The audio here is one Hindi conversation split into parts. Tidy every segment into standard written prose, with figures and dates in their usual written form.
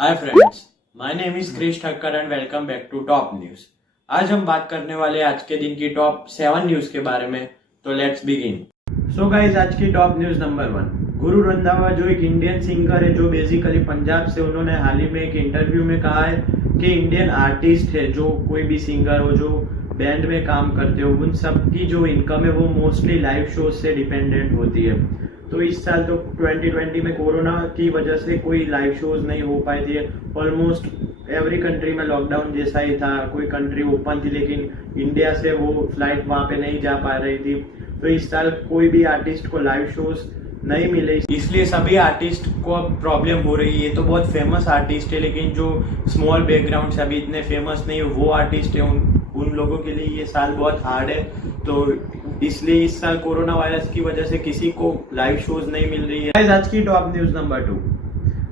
Hi friends, my name is Krish Thakkar and welcome back to top news. आज हम बात करने वाले आज के दिन की टॉप 7 न्यूज के बारे में। तो लेट्स बिगिन। सो गाइस, आज की top news number 1। Guru Randhawa जो एक इंडियन सिंगर है जो बेसिकली पंजाब से, उन्होंने हाल ही में एक इंटरव्यू में कहा है कि इंडियन आर्टिस्ट है, जो कोई भी सिंगर हो, जो बैंड में काम करते हो, उन सब की जो इनकम है वो मोस्टली लाइव शो से डिपेंडेंट होती है। तो इस साल तो 2020 में कोरोना की वजह से कोई लाइव शोज नहीं हो पाए थे। ऑलमोस्ट एवरी कंट्री में लॉकडाउन जैसा ही था, कोई कंट्री ओपन थी लेकिन इंडिया से वो फ्लाइट वहां पे नहीं जा पा रही थी। तो इस साल कोई भी आर्टिस्ट को लाइव शोज नहीं मिले, इसलिए सभी आर्टिस्ट को अब प्रॉब्लम हो रही है। तो बहुत फेमस आर्टिस्ट है, लेकिन जो स्मॉल बैकग्राउंड से अभी इतने फेमस नहीं है वो आर्टिस्ट है, उन लोगों के लिए ये साल बहुत हार्ड है। तो इसलिए इस साल कोरोना वायरस की वजह से किसी को लाइव शोज नहीं मिल रही है। आज की टॉप न्यूज नंबर 2।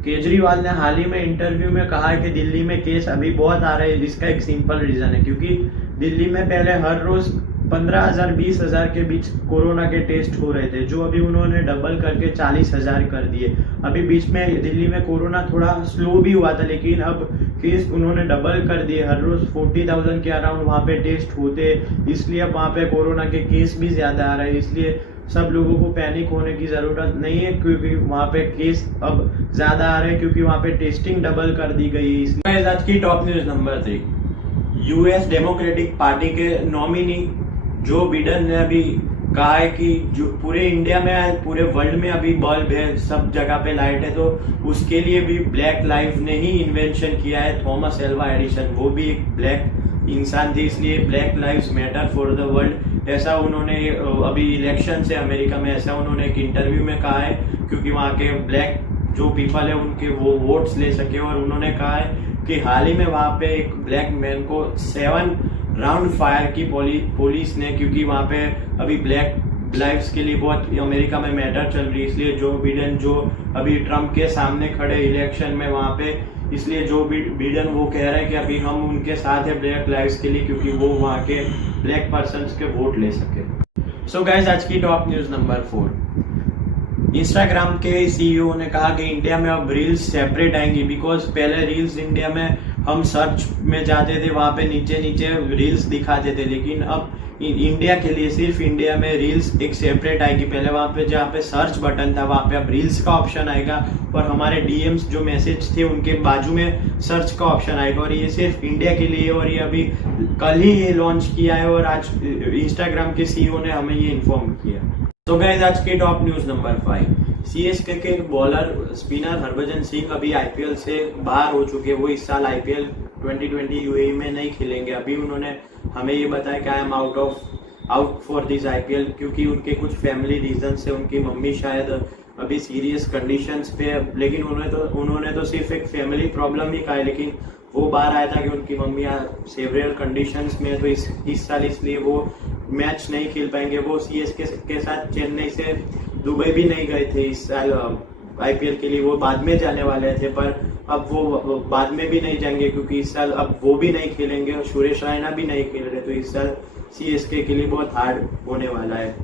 केजरीवाल ने हाल ही में इंटरव्यू में कहा है कि दिल्ली में केस अभी बहुत आ रहे हैं। इसका एक सिंपल रीजन है, क्योंकि दिल्ली में पहले हर रोज 15,000 20,000 के बीच कोरोना के टेस्ट हो रहे थे, जो अभी उन्होंने डबल करके 40,000 कर दिए। अभी बीच में दिल्ली में कोरोना थोड़ा स्लो भी हुआ था, लेकिन अब केस उन्होंने डबल कर दिए। हर रोज 40,000 के अराउंड वहां पे टेस्ट होते, इसलिए अब वहां पे कोरोना के केस भी ज्यादा आ रहे हैं। इसलिए सब लोगों को पैनिक होने की जरूरत नहीं है, क्योंकि वहां पे केस अब ज्यादा आ रहे हैं, क्योंकि वहां पे टेस्टिंग डबल कर दी गई है। इसलिए आज की top news number 3। US democratic party के नॉमिनी जो बिडेन ने अभी कहा है कि जो पूरे इंडिया में, पूरे वर्ल्ड में अभी बल्ब है, सब जगह पे लाइट है, तो उसके लिए भी ब्लैक लाइफ ने ही इन्वेंशन किया है। थॉमस एल्वा एडिसन, वो भी एक ब्लैक इंसान थे, इसलिए black lives matter for the world, ऐसा उन्होंने अभी इलेक्शन से अमेरिका में ऐसा उन्होंने एक इंटरव्यू में कहा है, क्योंकि वहाँ के ब्लैक जो पीपल है उनके वो वोट्स ले सके। और उन्होंने कहा है कि हाल ही में वहाँ पे एक ब्लैक मैन को 7 राउंड फायर की पुलिस ने, क्योंकि वहां पे अभी ब्लैक लाइव्स के लिए बहुत अमेरिका में मैटर चल रही है। इसलिए जो बिडेन जो अभी ट्रम्प के सामने खड़े इलेक्शन में वहां पे, इसलिए जो बिडेन वो कह रहे हैं कि अभी हम उनके साथ है ब्लैक लाइव्स के लिए, क्योंकि वो वहां के ब्लैक पर्सन्स के वोट ले सके। सो गाइस, आज की टॉप न्यूज नंबर 4। इंस्टाग्राम के सीईओ ने कहा कि इंडिया में अब रील्स सेपरेट आएंगी, बिकॉज पहले रील्स इंडिया में हम सर्च में जाते थे, वहां पे नीचे नीचे रील्स दिखाते थे, लेकिन अब इंडिया के लिए सिर्फ इंडिया में रील्स एक सेपरेट आएगी। पहले वहां पे जहाँ पे सर्च बटन था वहां पे अब रील्स का ऑप्शन आएगा, और हमारे डीएम्स जो मैसेज थे उनके बाजू में सर्च का ऑप्शन आएगा। और ये सिर्फ इंडिया के लिए, और ये अभी कल ही ये लॉन्च किया है, और आज इंस्टाग्राम के सीईओ ने हमें ये इन्फॉर्म किया। तो गाइस, आज की टॉप न्यूज नंबर 5। सीएसके के बॉलर स्पिनर हरभजन सिंह अभी आईपीएल से बाहर हो चुके हैं। वो इस साल आईपीएल 2020 यूएई में नहीं खेलेंगे। अभी उन्होंने हमें ये बताया कि I am out for this IPL, क्योंकि उनके कुछ फैमिली रीजन से, उनकी मम्मी शायद अभी सीरियस कंडीशंस पे, लेकिन उन्होंने तो सिर्फ एक फैमिली प्रॉब्लम ही कहा है, लेकिन वो बाहर आया था कि उनकी मम्मी सेवरियल कंडीशंस में, तो इस साल इसलिए वो मैच नहीं खेल पाएंगे। वो सीएसके के साथ चेन्नई से दुबई भी नहीं गए थे इस साल आईपीएल के लिए, वो बाद में जाने वाले थे, पर अब वो बाद में भी नहीं जाएंगे, क्योंकि इस साल अब वो भी नहीं खेलेंगे और सुरेश रैना भी नहीं खेल रहे। तो इस साल सीएसके के लिए बहुत हार्ड होने वाला है।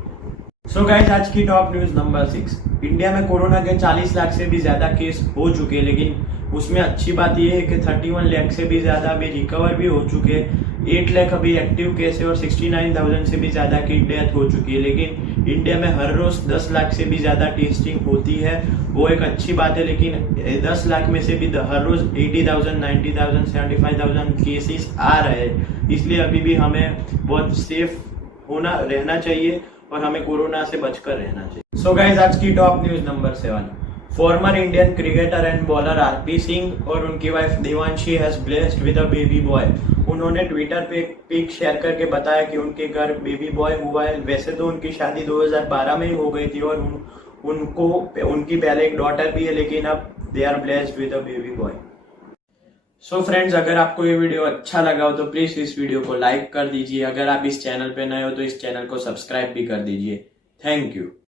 सो गाइस, आज की टॉप न्यूज नंबर 6। इंडिया में कोरोना के 40 लाख से भी ज्यादा केस हो चुके हैं, लेकिन उसमें अच्छी बात यह है कि 31 लाख से भी ज्यादा अभी रिकवर भी हो चुके हैं। 8 लाख अभी एक्टिव केस है, और 69,000 से भी ज्यादा की डेथ हो चुकी है। लेकिन इंडिया में हर रोज 10 लाख से भी ज्यादा टेस्टिंग होती है, वो एक अच्छी बात है। लेकिन 10 लाख में से भी हर रोज 80,000 90,000 75,000 केसेस आ रहे हैं, इसलिए अभी भी हमें बहुत सेफ रहना चाहिए, और हमें कोरोना से बचकर रहना चाहिए। सो गाइस, आज की top news number 7। Former Indian cricketer and bowler RP Singh और उनकी wife Devanshi has blessed with a baby boy. उन्होंने ट्विटर पे एक पिक शेयर करके बताया कि उनके घर बेबी बॉय हुआ है। वैसे तो उनकी शादी 2012 में ही हो गई थी, और उनकी पहले एक डॉटर भी है, लेकिन अब they are blessed with a baby boy. So friends, अगर आपको ये वीडियो अच्छा लगा हो तो प्लीज इस वीडियो को लाइक कर दीजिए। अगर आप इस चैनल पे नए हो तो इस चैनल को सब्सक्राइब भी कर दीजिए। Thank you.